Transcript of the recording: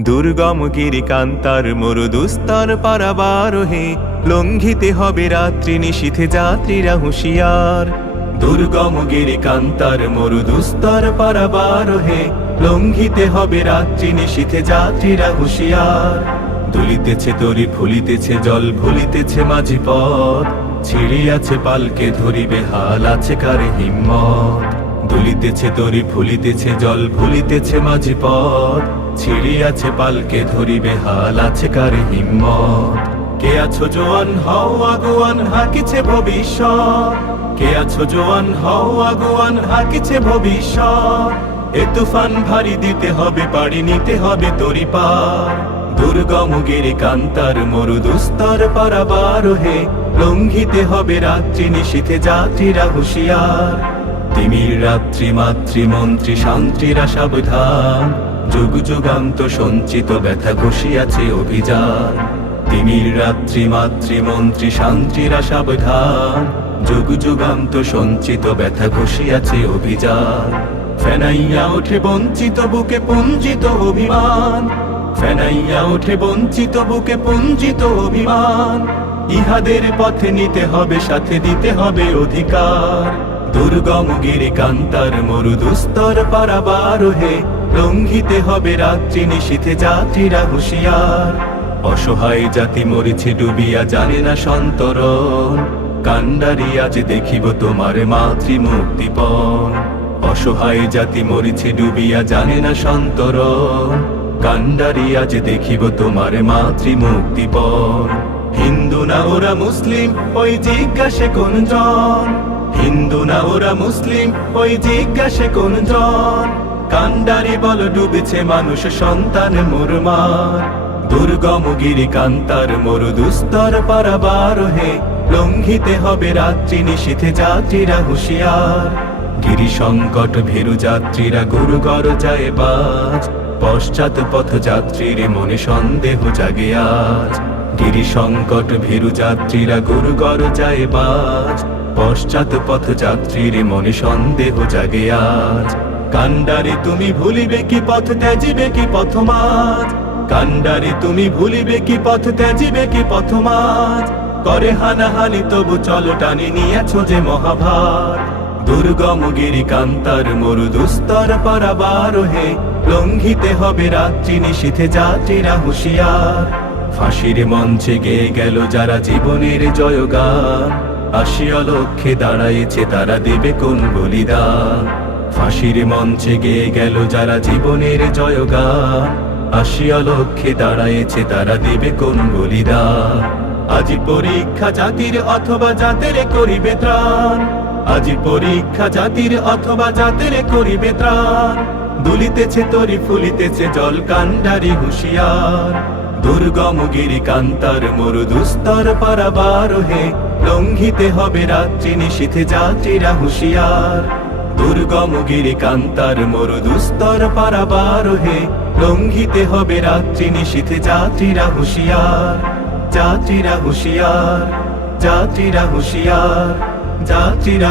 দুর্গম গিরিকান্তার মরুদুস্তর পারাবার হে লঙ্ঘিতে হবে রাত্রি নিশীথে যাত্রীরা হুঁশিয়ার। দুর্গম গিরিকান্তার মরুদুস্তর পারাবার হে লঙ্ঘিতে হবে রাত্রি নিশীথে যাত্রীরা হুঁশিয়ার। দুলিতেছে তরি, ফুলিতেছে জল, ভুলিতেছে মাঝি পথ ছিড়িয়াছে পালকে ধরিবে হাল, আছে কারে হিম্মত। দুলিতেছে তরি ফুলিতেছে, জল ভুলিতেছে মাঝি পথ। ছিড়িয়াছে, পালকে ধরিবে, হাল আছে কারে হিম্মত। কে আছো জোয়ান, হও আগুয়ান, হাকিছে ভবিষ্যৎ। কে আছো জোয়ান, হও আগুয়ান, হাকিছে ভবিষ্যৎ। এ তুফান ভারী দিতে হবে, পাড়ি নিতে হবে তরি পার দুর্গম গিরি কান্তার মরু দুস্তর পারাবার হে, লঙ্ঘিতে হবে রাত্রি নিশীথে যাত্রীরা হুঁশিয়ার। তিমির রাত্রি মাতৃ মন্ত্রী শান্তিরা সাবধান যুগ যুগান্ত সঞ্চিত ব্যথা ঘষিয়াছে অভিযান। তিমির রাত্রি মাতৃ মন্ত্রী শান্তিরা সাবধান যুগ যুগান্ত সঞ্চিত ব্যথা ঘষিয়াছে অভিযান। ফেনাইয়া ওঠে বঞ্চিত বুকে পুঞ্জিত অভিমান। ফেনাইয়া ওঠে বঞ্চিত বুকে পুঞ্জিত অভিমান। ইহাদের পথে নিতে হবে, সাথে দিতে হবে অধিকার। দুর্গম গিরি কান্তার মরু দুস্তর পারাবার হে, লঙ্ঘিতে হবে রাত্রি নিশীথে যাত্রীরা হুঁশিয়ার। অসহায় জাতি মরিছে ডুবিয়া জানে না সন্তরণ। কান্ডারি আজ দেখিব তোমার মাতৃ মুক্তিপণ অসহায় জাতি মরিছে ডুবিয়া জানে না সন্তরণ। কান্ডারি আজ দেখিব তোমার মাতৃ মুক্তিপণ হিন্দু না ওরা মুসলিম, ওই জিজ্ঞাসে কোন জন হিন্দু না ওরা মুসলিম, ওই জিজ্ঞাসে কোন জন? কান্ডারি বল ডুবেছে মানুষ, সন্তান মুরমার। দুর্গম গিরি কান্তার মরু দুস্তর পারাবার হে, লঙ্ঘিতে হবে রাত্রি নিশীথে যাত্রীরা হুঁশিয়ার। গিরি সংকট ভীরু যাত্রীরা গুরু গর যায় বাজ। পশ্চাৎ পথ যাত্রীর মনে সন্দেহ জাগে আজ। গিরি সংকট ভীরু যাত্রীরা গুরু গর যায় বাজ। পশ্চাৎ পথ যাত্রীর মনে সন্দেহ জাগে আজ। কান্ডারে তুমি ভুলিবে কি পথ, ত্যাজিবে কি পথমাজ কান্ডারে তুমি ভুলিবে কি পথ, ত্যাজিবে কি পথমাজ করে হানাহানি তবু চলো টানি নিয়েছ যে মহাভার। দুর্গম গিরি কান্তার মরু দুস্তর পারাবার হে, লঙ্ঘিতে হবে রাত্রি নিশীথে যাত্রীরা হুঁশিয়ার। ফাঁসির মঞ্চে গেয়ে গেল যারা জীবনের জয়গান। আসিয়া লক্ষ্যে দাঁড়াইছে তারা দেবে কোন বলিদান। ফাঁসির মঞ্চে গেয়ে গেল যারা জীবনের জয়গান। আসিয়া লক্ষ্যে দাঁড়াইছে তারা দেবে কোন বলিদান। আজি পরীক্ষা জাতির অথবা জাতের করিবে ত্রাণ। আজি পরীক্ষা জাতির অথবা জাতের করিবে ত্রাণ। দুলিতেছে তরি, ফুলিতেছে জল কান্ডারি হুঁশিয়ার। দুর্গম গিরি কান্তার মরু দুস্তর পারাবার হে লঙ্ঘিতে হবে রাত্রি নিশীথে যাত্রীরা হুঁশিয়ার। দুর্গম গিরি কান্তার মরু দুস্তর পারাবার হে লঙ্ঘিতে হবে রাত্রি নিশীথে যাত্রীরা হুঁশিয়ার। যাত্রীরা হুঁশিয়ার যাত্রীরা হুঁশিয়ার যাত্রীরা